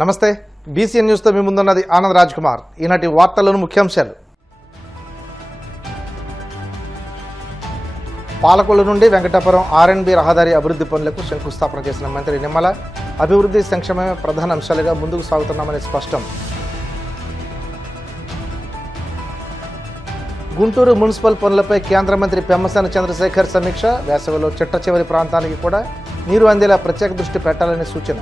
నమస్తే BCN news తో మీ ముందున్నది ఆనంద్ రాజ్ కుమార్. ఈనాటి వార్తల్లోని ముఖ్యాంశాలు. పాలకొల్లు నుండి వెంకటాపురం ఆర్ఎన్బి రహదారి అభివృద్ధి పనులకు శంకుస్థాపన చేసిన మంత్రి నిమ్మల అభివృద్ధి సంక్షేమమే ప్రధాన అంశాలుగా ముందుకు సాగుతున్నామని స్పష్టం. గుంటూరు మున్సిపల్ పనులపై కేంద్ర మంత్రి పెమ్మసాని చంద్రశేఖర్ సమీక్ష. వేసవిలో చిట్ట చివరి ప్రాంతానికి కూడా నీరు అందేలా ప్రత్యేక దృష్టి పెట్టాలని సూచన.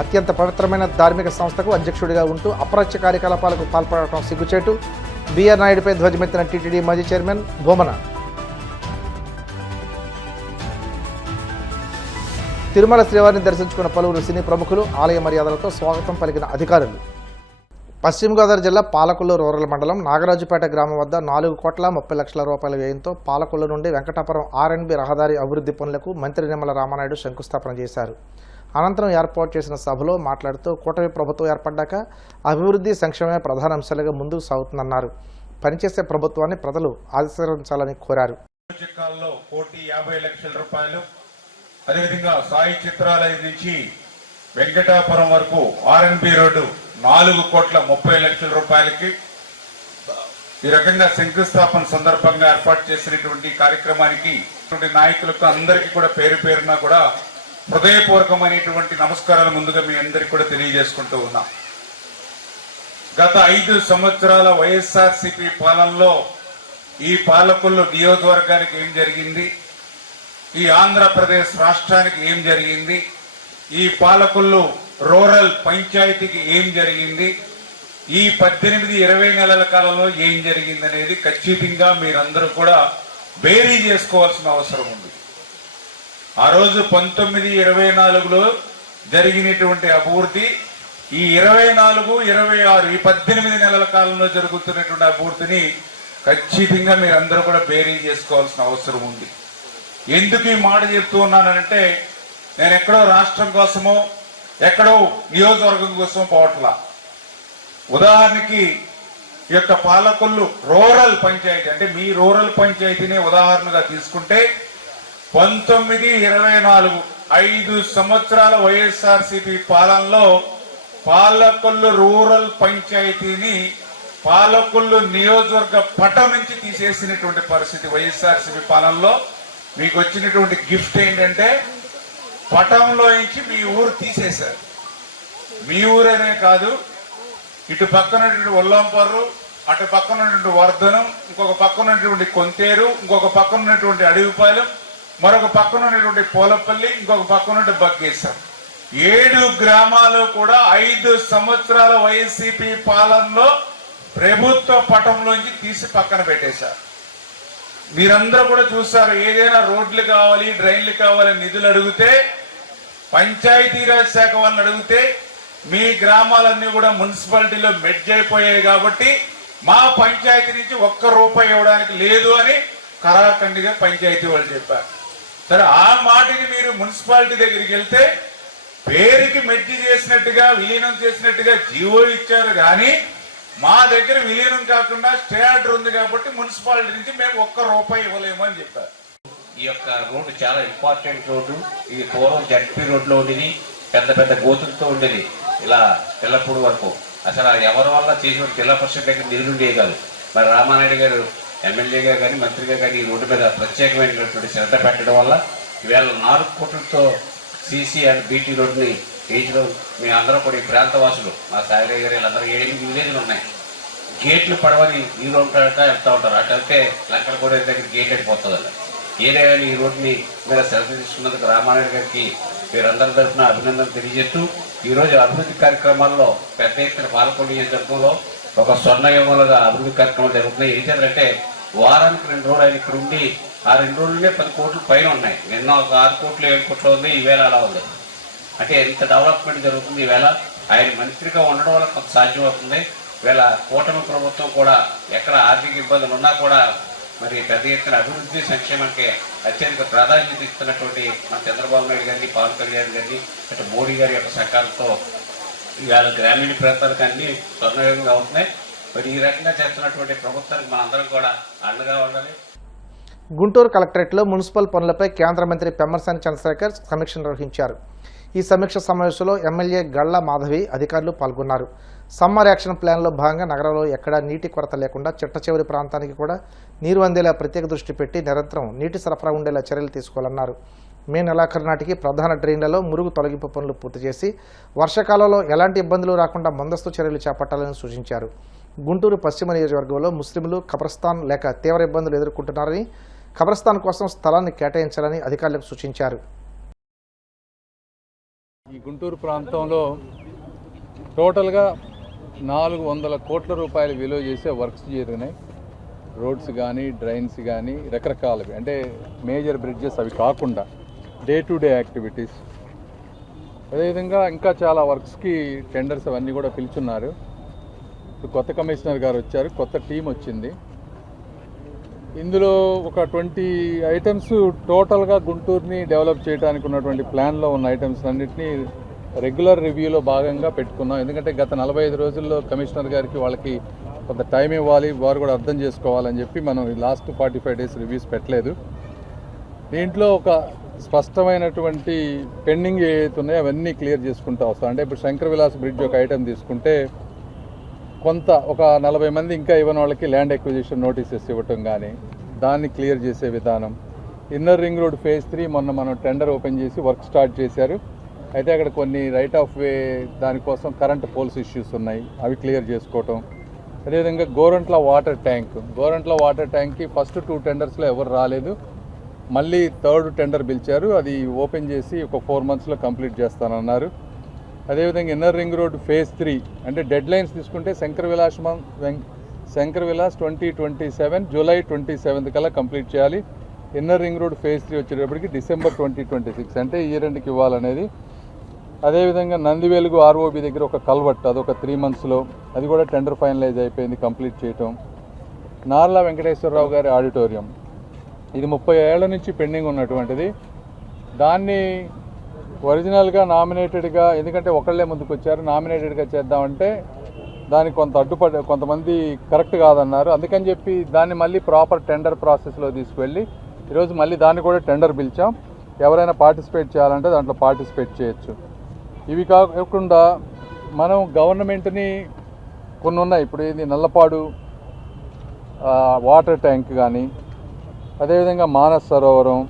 అత్యంత పవిత్రమైన ధార్మిక సంస్థకు అధ్యక్షుడిగా ఉంటూ అప్రత్య కార్యకలాపాలకు పాల్పడటం సిగ్గుచేటు. బిఆర్ నాయుడుపై ధ్వజమెత్తిన టీటీడీ మాజీ చైర్మన్ భూమన. తిరుమల శ్రీవారిని దర్శించుకున్న పలువురు సినీ ప్రముఖులు ఆలయ మర్యాదలతో స్వాగతం పలికిన అధికారులు. పశ్చిమ గోదావరి జిల్లా పాలకొల్లు రూరల్ మండలం నాగరాజుపేట గ్రామం వద్ద 4,30,30,00,000 రూపాయల వ్యయంతో పాలకొల్లు నుండి వెంకటాపురం ఆర్ఎన్బి రహదారి అభివృద్ధి పనులకు మంత్రి నిమ్మల రామానాయుడు శంకుస్థాపన చేశారు. అనంతరం ఏర్పాటు చేసిన సభలో మాట్లాడుతూ కూటమి ప్రభుత్వం ఏర్పడ్డాక అభివృద్ధి సంక్షేమమే ప్రధాన అంశాలుగా ముందుకు సాగుతుందన్నారు. పనిచేసే ప్రభుత్వాన్ని ప్రజలు ఆశీర్వదించాలని కోరారు. రూపాయలు అదేవిధంగా సాయి చిత్రాలయం నుంచి వెంకటాపురం వరకు ఆర్ఎన్బి రోడ్డు 4,30,00,000 రూపాయలకి ఈ రకంగా శంకుస్థాపన సందర్భంగా ఏర్పాటు చేసినటువంటి కార్యక్రమానికి నాయకులకు అందరికీ కూడా పేరు పేరున కూడా హృదయపూర్వకమైనటువంటి నమస్కారాలు ముందుగా మీ అందరికీ కూడా తెలియజేసుకుంటూ ఉన్నా. గత 5 సంవత్సరాల వైఎస్ఆర్సీపీ పాలనలో ఈ పాలకొల్లు నియోజకవర్గానికి ఏం జరిగింది, ఈ ఆంధ్రప్రదేశ్ రాష్ట్రానికి ఏం జరిగింది, ఈ పాలకొల్లు రూరల్ పంచాయతీకి ఏం జరిగింది, ఈ 18-20 నెలల కాలంలో ఏం జరిగింది అనేది ఖచ్చితంగా మీరందరూ కూడా బేరీ చేసుకోవాల్సిన అవసరం ఉంది. ఆ రోజు 1924లో జరిగినటువంటి అభివృద్ధి, ఈ 24, 26 ఈ 18 నెలల కాలంలో జరుగుతున్నటువంటి అభివృద్ధిని ఖచ్చితంగా మీరందరూ కూడా బేరీ చేసుకోవాల్సిన అవసరం ఉంది. ఎందుకు ఈ మాట చెప్తూ ఉన్నానంటే, నేను ఎక్కడో రాష్ట్రం కోసమో ఎక్కడో నియోజకవర్గం కోసమో పోవట్లా. ఉదాహరణకి ఈ యొక్క పాలకొల్లు రూరల్ పంచాయతీ అంటే మీ రూరల్ పంచాయతీని ఉదాహరణగా తీసుకుంటే 1924 5 సంవత్సరాల వైఎస్ఆర్సీపీ పాలనలో పాలకొల్లు రూరల్ పంచాయతీని పాలకొల్లు నియోజకవర్గ పటం నుంచి తీసేసినటువంటి పరిస్థితి. వైఎస్ఆర్సీపీ పాలనలో మీకు వచ్చినటువంటి గిఫ్ట్ ఏంటంటే పటంలో నుంచి మీ ఊరు తీసేశారు. మీ ఊరేనే కాదు, ఇటు పక్కనటువంటి ఒల్లంపర్రు, అటు పక్కన ఉన్నటువంటి వర్ధనం, ఇంకొక పక్కన ఉన్నటువంటి కొంతేరు, ఇంకొక పక్కన ఉన్నటువంటి అడవిపాలెం, మరొక పక్కన ఉన్నటువంటి పోలపల్లి, ఇంకొక పక్కన ఉన్నటువంటి బగ్గేశ్వరం, 7 గ్రామాలు కూడా 5 సంవత్సరాల వైసీపీ పాలనలో ప్రభుత్వ పటంలోంచి తీసి పక్కన పెట్టేశారు. మీరందరూ కూడా చూస్తారు, ఏదైనా రోడ్లు కావాలి, డ్రైన్లు కావాలి, నిధులు అడిగితే పంచాయతీరాజ్ శాఖ వాళ్ళని అడిగితే మీ గ్రామాలన్నీ కూడా మున్సిపాలిటీలో మెడ్జ్ అయిపోయాయి కాబట్టి మా పంచాయతీ నుంచి ₹1 ఇవ్వడానికి లేదు అని కరాఖండిగా పంచాయతీ వాళ్ళు చెప్పారు. సరే, ఆ మాటకి మీరు మున్సిపాలిటీ దగ్గరికి వెళ్తే పేరుకి మెడ్జి చేసినట్టుగా విలీనం చేసినట్టుగా జీవో ఇచ్చారు, కానీ మా దగ్గర విలీనం కాకుండా స్టే ఆర్డర్ ఉంది కాబట్టి మున్సిపాలిటీ నుంచి మేము ₹1 ఇవ్వలేము అని చెప్పారు. ఈ యొక్క రోడ్డు చాలా ఇంపార్టెంట్ రోడ్డు. ఇది పూర్వం జడ్పీ రోడ్లో ఉండేది, పెద్ద పెద్ద గోతులతో ఉండేది ఇలా పిల్లపూడి వరకు. అసలు ఎవరి వల్ల చేసిన జిల్లా పరిషత్ దగ్గర నిధులు ఉండేవి కాదు. మరి రామానాయుడు గారు ఎమ్మెల్యేగా కానీ మంత్రిగా కానీ ఈ రోడ్డు మీద ప్రత్యేకమైనటువంటి శ్రద్ధ పెట్టడం వల్ల ఈవేళ 4 కోట్లతో సీసీ అండ్ బీటీ రోడ్డుని వేయించడం. మీ అందరూ కూడా ఈ ప్రాంతవాసులు, మా సాగరయ్య గారు వీళ్ళందరూ 7-8 విలేజ్లు ఉన్నాయి. గేట్లు పడవని ఈ రోడ్డు వెళ్తూ ఉంటారు. అటు వెళ్తే లంకల కూడా దగ్గర గేట్ అయిపోతుంది. ఏదైనా ఈ రోడ్డుని మీద శ్రద్ధ తీసుకున్నందుకు రామానాయుడు గారికి వీరందరి తరఫున అభినందనలు తెలియజేస్తూ, ఈరోజు అభివృద్ధి కార్యక్రమాల్లో పెద్ద ఎత్తున పాల్గొనే నియోజకవర్గంలో ఒక స్వర్ణయుగంలోగా అభివృద్ధి కార్యక్రమాలు జరుగుతున్నాయి. ఏంటంటే వారానికి 2 రోజులు ఆయన ఇక్కడ ఉండి ఆ 2 రోజులనే 10 కోట్ల పైన ఉన్నాయి. నిన్న ఒక 6 కోట్లు 7 కోట్లు ఉంది, ఈవేళ అలా ఉంది. అంటే ఎంత డెవలప్మెంట్ జరుగుతుంది. ఈవేళ ఆయన మంత్రిగా ఉండడం వల్ల కొంత సాధ్యం అవుతుంది. ఈవేళ కూటమి ప్రభుత్వం కూడా ఎక్కడ ఆర్థిక ఇబ్బందులు ఉన్నా కూడా మరి పెద్ద ఎత్తున అభివృద్ధి సంక్షేమానికి అత్యధిక ప్రాధాన్యత ఇస్తున్నటువంటి మన చంద్రబాబు నాయుడు గారిని, పవన్ కళ్యాణ్ గారిని, అటు మోడీ గారి యొక్క సహకారంతో ఇవాళ గ్రామీణ ప్రాంతాలకు అన్ని స్వర్ణయుగంగా అవుతున్నాయి. మరి ఈ రకంగా చేస్తున్నటువంటి ప్రభుత్వానికి మనందరం కూడా అండగా ఉండాలి. గుంటూరు కలెక్టరేట్లో మున్సిపల్ పనులపై కేంద్ర మంత్రి పెమ్మసాని చంద్రశేఖర్ సమీక్ష నిర్వహించారు. ఈ సమీక్ష సమావేశంలో ఎమ్మెల్యే గళ్ల మాధవి అధికారులు పాల్గొన్నారు. సమ్మర్ యాక్షన్ ప్లాన్లో భాగంగా నగరంలో ఎక్కడా నీటి కొరత లేకుండా చిట్టచివరి ప్రాంతానికి కూడా నీరు అందేలా ప్రత్యేక దృష్టి పెట్టి నిరంతరం నీటి సరఫరా ఉండేలా చర్యలు తీసుకోవాలన్నారు. మే నెలాఖరు నాటికి ప్రధాన డ్రైన్లలో మురుగు తొలగింపు పనులు పూర్తి చేసి వర్షాకాలంలో ఎలాంటి ఇబ్బందులు రాకుండా ముందస్తు చర్యలు చేపట్టాలని సూచించారు. గుంటూరు పశ్చిమ నియోజకవర్గంలో ముస్లింలు ఖబర్స్థాన్ లేక తీవ్ర ఇబ్బందులు ఎదుర్కొంటున్నారని, ఖబర్స్థాన్ కోసం స్థలాన్ని కేటాయించాలని అధికారులకు సూచించారు. ఈ గుంటూరు ప్రాంతంలో టోటల్గా 400 కోట్ల రూపాయలు విలువ చేసే వర్క్స్ జరిగినాయి. రోడ్స్ కానీ, డ్రైన్స్ కానీ, రకరకాలవి, అంటే మేజర్ బ్రిడ్జెస్ అవి కాకుండా డే టు డే యాక్టివిటీస్. అదేవిధంగా ఇంకా చాలా వర్క్స్కి టెండర్స్ అవన్నీ కూడా పిలుచున్నారు. ఇప్పుడు కొత్త కమిషనర్ గారు వచ్చారు, కొత్త టీం వచ్చింది. ఇందులో ఒక 20 ఐటమ్స్ టోటల్గా గుంటూరుని డెవలప్ చేయడానికి ఉన్నటువంటి ప్లాన్లో ఉన్న ఐటమ్స్ అన్నింటినీ రెగ్యులర్ రివ్యూలో భాగంగా పెట్టుకున్నాం. ఎందుకంటే గత 45 రోజుల్లో కమిషనర్ గారికి వాళ్ళకి కొంత టైం ఇవ్వాలి, వారు కూడా అర్థం చేసుకోవాలని చెప్పి మనం లాస్ట్ 45 డేస్ రివ్యూస్ పెట్టలేదు. దీంట్లో ఒక స్పష్టమైనటువంటి పెండింగ్ ఏవైతే ఉన్నాయో అవన్నీ క్లియర్ చేసుకుంటూ వస్తాం. అంటే ఇప్పుడు శంకర్ విలాస్ బ్రిడ్జ్ ఒక ఐటమ్ తీసుకుంటే కొంత ఒక 40 మంది ఇంకా ఇవ్వని వాళ్ళకి ల్యాండ్ ఎక్విజిషన్ నోటీసెస్ ఇవ్వటం కానీ, దాన్ని క్లియర్ చేసే విధానం. ఇన్నర్ రింగ్ రోడ్ ఫేజ్ 3 మొన్న మనం టెండర్ ఓపెన్ చేసి వర్క్ స్టార్ట్ చేశారు. అయితే అక్కడ కొన్ని రైట్ ఆఫ్ వే దానికోసం కరెంట్ పోల్స్ ఇష్యూస్ ఉన్నాయి, అవి క్లియర్ చేసుకోవటం. అదేవిధంగా గోరంట్ల వాటర్ ట్యాంక్కి ఫస్ట్ 2 టెండర్స్లో ఎవరు రాలేదు, మళ్ళీ 3rd టెండర్ పిలిచారు, అది ఓపెన్ చేసి ఒక 4 monthsలో కంప్లీట్ చేస్తానన్నారు. అదేవిధంగా ఇన్నర్ రింగ్ రోడ్ ఫేజ్ 3 అంటే డెడ్ లైన్స్ తీసుకుంటే శంకర్ విలాస్ 2027 జూలై 27 కల్లా కంప్లీట్ చేయాలి. ఇన్నర్ రింగ్ రోడ్ ఫేజ్ 3 వచ్చేటప్పటికి డిసెంబర్ 2026 అంటే ఈ రెండుకి ఇవ్వాలనేది. అదేవిధంగా నందివేలుగు ఆర్ఓబి దగ్గర ఒక కల్వర్ట్, అదొక 3 monthsలో, అది కూడా టెండర్ ఫైనలైజ్ అయిపోయింది, కంప్లీట్ చేయటం. నార్ల వెంకటేశ్వరరావు గారి ఆడిటోరియం, ఇది 30 ఏళ్ల నుంచి పెండింగ్ ఉన్నటువంటిది. దాన్ని ఒరిజినల్గా నామినేటెడ్గా, ఎందుకంటే ఒకళ్ళే ముందుకు వచ్చారు, నామినేటెడ్గా చేద్దామంటే దానికి కొంతమంది కరెక్ట్ కాదన్నారు. అందుకని చెప్పి దాన్ని మళ్ళీ ప్రాపర్ టెండర్ ప్రాసెస్లో తీసుకువెళ్ళి ఈరోజు మళ్ళీ దాన్ని కూడా టెండర్ పిలిచాం. ఎవరైనా పార్టిసిపేట్ చేయాలంటే దాంట్లో పార్టిసిపేట్ చేయొచ్చు. ఇవి కాకుండా మనం గవర్నమెంట్ని కొన్ని ఉన్నాయి, ఇప్పుడు ఇది నల్లపాడు వాటర్ ట్యాంక్ కానీ, అదేవిధంగా మానస్ సరోవరం,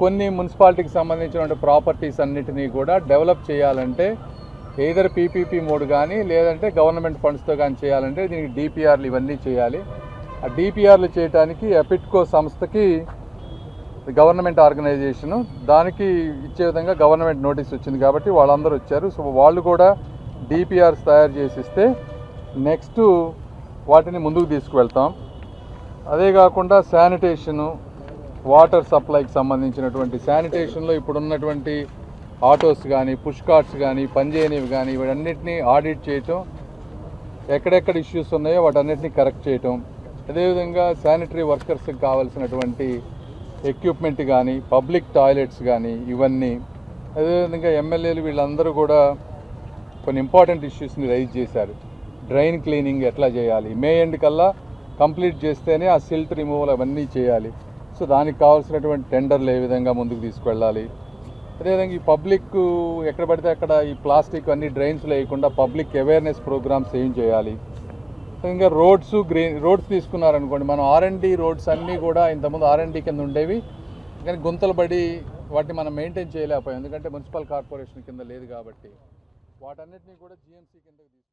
కొన్ని మున్సిపాలిటీకి సంబంధించిన ప్రాపర్టీస్ అన్నిటినీ కూడా డెవలప్ చేయాలంటే ఎయిదర్ పీపీపీ మోడ్ కానీ లేదంటే గవర్నమెంట్ ఫండ్స్తో కానీ చేయాలంటే దీనికి డిపిఆర్లు ఇవన్నీ చేయాలి. ఆ డిపిఆర్లు చేయడానికి ఎపిట్కో సంస్థకి గవర్నమెంట్ ఆర్గనైజేషను దానికి ఇచ్చే విధంగా గవర్నమెంట్ నోటీస్ వచ్చింది కాబట్టి వాళ్ళందరూ వచ్చారు. సో వాళ్ళు కూడా డిపిఆర్స్ తయారు చేసిస్తే నెక్స్ట్ వాటిని ముందుకు తీసుకువెళ్తాం. అదే కాకుండా శానిటేషను, వాటర్ సప్లైకి సంబంధించినటువంటి శానిటేషన్లో ఇప్పుడున్నటువంటి ఆటోస్ కానీ, పుష్ కార్ట్స్ కానీ, పనిచేయనివి కానీ, వీటన్నిటినీ ఆడిట్ చేయటం, ఎక్కడెక్కడ ఇష్యూస్ ఉన్నాయో వాటన్నిటిని కరెక్ట్ చేయటం. అదేవిధంగా శానిటరీ వర్కర్స్కి కావాల్సినటువంటి ఎక్విప్మెంట్ కానీ, పబ్లిక్ టాయిలెట్స్ కానీ, ఇవన్నీ. అదేవిధంగా ఎమ్మెల్యేలు వీళ్ళందరూ కూడా కొన్ని ఇంపార్టెంట్ ఇష్యూస్ని రైజ్ చేశారు. డ్రైన్ క్లీనింగ్ ఎట్లా చేయాలి, మే ఎండ్ కల్లా కంప్లీట్ చేస్తేనే ఆ సిల్ట్ రిమూవల్ అవన్నీ చేయాలి. సో దానికి కావాల్సినటువంటి టెండర్లు ఏ విధంగా ముందుకు తీసుకెళ్ళాలి. అదేవిధంగా ఈ పబ్లిక్ ఎక్కడ పడితే అక్కడ ఈ ప్లాస్టిక్ అన్ని డ్రైన్స్లో వేయకుండా పబ్లిక్ అవేర్నెస్ ప్రోగ్రామ్స్ ఏం చేయాలి. ఇంకా రోడ్స్ తీసుకున్నారనుకోండి, మనం R&D రోడ్స్ అన్నీ కూడా ఇంతకుముందు R&D కింద ఉండేవి, కానీ గుంతలు పడి వాటిని మనం మెయింటైన్ చేయలేకపోయాం, ఎందుకంటే మున్సిపల్ కార్పొరేషన్ కింద లేదు కాబట్టి. వాటన్నిటినీ కూడా GMC కింద తీసుకొచ్చాం.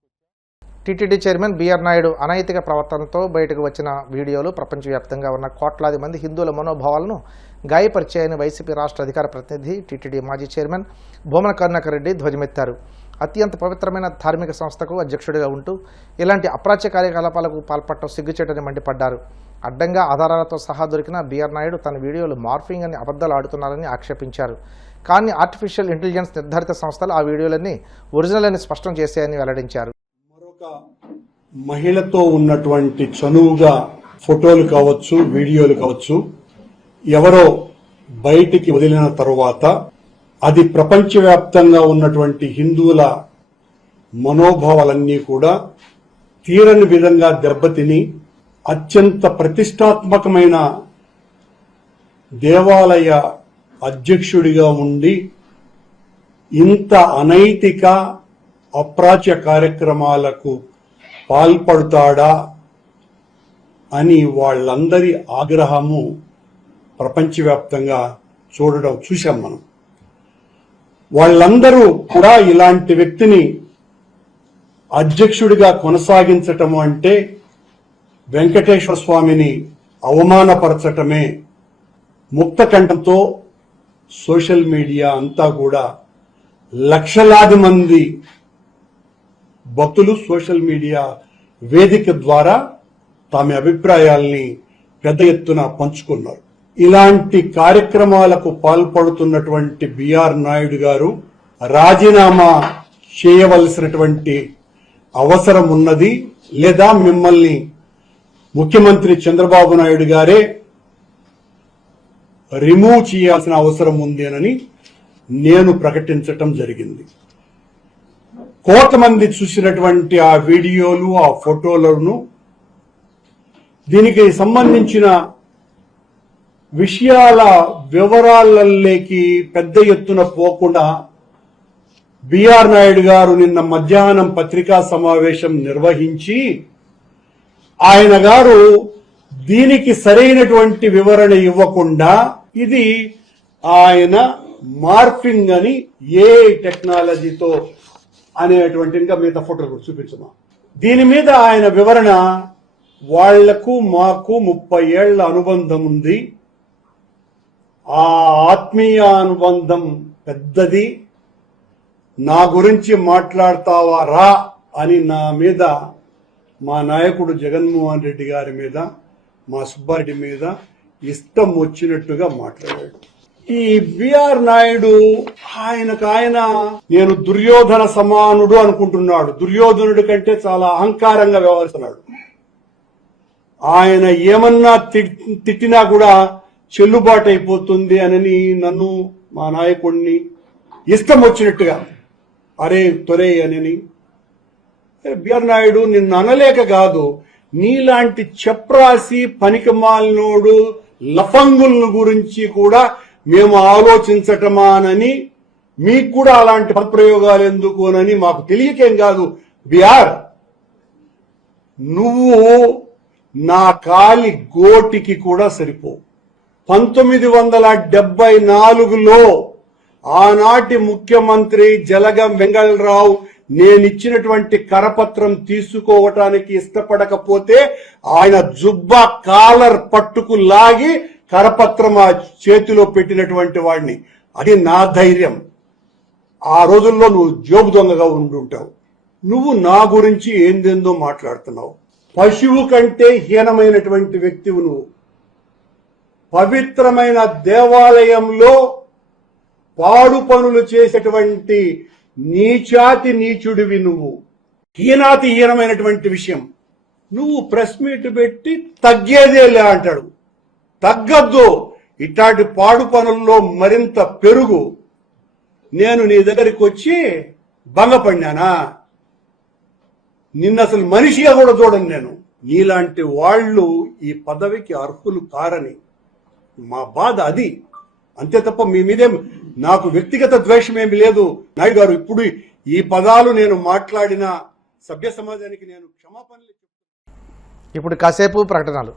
టీటీడీ చైర్మన్ బిఆర్ నాయుడు అనైతిక ప్రవర్తనతో బయటకు వచ్చిన వీడియోలు ప్రపంచవ్యాప్తంగా ఉన్న కోట్లాది మంది హిందువుల మనోభావాలను గాయపరిచాయని వైసీపీ రాష్ట్ర అధికార ప్రతినిధి టీటీడీ మాజీ చైర్మన్ భూమన కరుణాకర్ రెడ్డి ధ్వజమెత్తారు. అత్యంత పవిత్రమైన ధార్మిక సంస్థకు అధ్యక్షుడిగా ఉంటూ ఇలాంటి అప్రాచ్య కార్యకలాపాలకు పాల్పడటం సిగ్గుచేటని మండిపడ్డారు. అడ్డంగా ఆధారాలతో సహా దొరికిన బిఆర్ నాయుడు తన వీడియోలు మార్ఫింగ్ అని అబద్ధాలు ఆడుతున్నారని ఆక్షేపించారు. కానీ ఆర్టిఫిషియల్ ఇంటెలిజెన్స్ నిర్ధారిత సంస్థలు ఆ వీడియోలన్నీ ఒరిజినల్ అని స్పష్టం చేశాయని వెల్లడించారు. మహిళతో ఉన్నటువంటి చనువుగా ఫోటోలు కావచ్చు, వీడియోలు కావచ్చు, ఎవరో బయటికి వదిలిన తరువాత అది ప్రపంచవ్యాప్తంగా ఉన్నటువంటి హిందువుల మనోభావాలన్నీ కూడా తీరని విధంగా దెబ్బతిని అత్యంత ప్రతిష్టాత్మకమైన దేవాలయ అధ్యక్షుడిగా ఉండి ఇంత అనైతిక అప్రాచ్య కార్యక్రమాలకు పాల్పడతాడా అని వాళ్ళందరి ఆగ్రహము ప్రపంచవ్యాప్తంగా చూశాం మనం. వాళ్ళందరూ కూడా ఇలాంటి వ్యక్తిని అధ్యక్షుడిగా కొనసాగించటము అంటే వెంకటేశ్వర స్వామిని అవమానపరచటమే. ముక్తకంఠంతో సోషల్ మీడియా అంతా కూడా లక్షలాది మంది భక్తులు సోషల్ మీడియా వేదిక ద్వారా తమ అభిప్రాయాల్ని పెద్ద ఎత్తున పంచుకున్నారు. ఇలాంటి కార్యక్రమాలకు పాల్పడుతున్నటువంటి బిఆర్ నాయుడు గారు రాజీనామా చేయవలసినటువంటి అవసరం ఉన్నది, లేదా మిమ్మల్ని ముఖ్యమంత్రి చంద్రబాబు నాయుడు గారే రిమూవ్ చేయాల్సిన అవసరం ఉంది అని నేను ప్రకటించటం జరిగింది. కోట్ల మంది చూసినటువంటి ఆ వీడియోలు, ఆ ఫోటోలను, దీనికి సంబంధించిన విషయాల వివరాలలోకి పెద్ద ఎత్తున పోకుండా బిఆర్ నాయుడు గారు నిన్న మధ్యాహ్నం పత్రికా సమావేశం నిర్వహించి ఆయన గారు దీనికి సరైనటువంటి వివరణ ఇవ్వకుండా ఇది ఆయన మార్ఫింగ్ అని ఏ టెక్నాలజీతో అనేటువంటి, ఇంకా మిగతా ఫోటోలు కూడా చూపించమా. దీని మీద ఆయన వివరణ, వాళ్లకు మాకు 30 ఏళ్ల అనుబంధం ఉంది, ఆ ఆత్మీయ అనుబంధం పెద్దది, నా గురించి మాట్లాడతావా రా అని నా మీద, మా నాయకుడు జగన్మోహన్ రెడ్డి గారి మీద, మా సుబ్బారెడ్డి మీద ఇష్టం వచ్చినట్టుగా మాట్లాడాడు. ఈ బిఆర్ నాయుడు ఆయన నేను దుర్యోధన సమానుడు అనుకుంటున్నాడు. దుర్యోధనుడి కంటే చాలా అహంకారంగా వ్యవహరిస్తున్నాడు. ఆయన ఏమన్నా తిట్టినా కూడా చెల్లుబాటు అయిపోతుంది అని నన్ను, మా నాయకుడిని ఇష్టం వచ్చినట్టుగా అరే తొరే అని. బిఆర్ నాయుడు నిన్ను అనలేక కాదు, నీలాంటి చెప్రాసి పనికిమాలినోడు లఫంగుల గురించి కూడా మేము ఆలోచించటమానని, మీకు కూడా అలాంటి పదప్రయోగాలు ఎందుకోనని మాకు తెలియకేం కాదు. బిఆర్, నువ్వు నా కాలి గోటికి కూడా సరిపో. 1974లో ఆనాటి ముఖ్యమంత్రి జలగం వెంగళరావు నేనిచ్చినటువంటి కరపత్రం తీసుకోవటానికి ఇష్టపడకపోతే ఆయన జుబ్బా కాలర్ పట్టుకు లాగి కరపత్రం ఆ చేతిలో పెట్టినటువంటి వాడిని. అది నా ధైర్యం. ఆ రోజుల్లో నువ్వు జోబు దొంగగా ఉండుంటావు. నువ్వు నా గురించి ఏందేందో మాట్లాడుతున్నావు. పశువు కంటే హీనమైనటువంటి వ్యక్తివు నువ్వు. పవిత్రమైన దేవాలయంలో పాడు పనులు చేసేటువంటి నీచాతి నీచుడివి నువ్వు. హీనాతి హీనమైనటువంటి విషయం. నువ్వు ప్రెస్ మీట్ పెట్టి తగ్గేదేలే అంటాడు. తగ్గద్దు. ఇట్లాంటి పాడు పనుల్లో మరింత పెరుగు. నేను నీ దగ్గరికి వచ్చి భంగపడినానా? నిన్న అసలు మనిషిగా కూడా చూడను నేను. నీలాంటి వాళ్ళు ఈ పదవికి అర్హులు కారని మా బాధ అది. అంతే తప్ప మీ మీదే నాకు వ్యక్తిగత ద్వేషం ఏమి లేదు. నాయుడు గారు, ఇప్పుడు ఈ పదాలు నేను మాట్లాడిన సభ్య సమాజానికి నేను క్షమాపణలు. ఇప్పుడు కాసేపు ప్రకటనలు.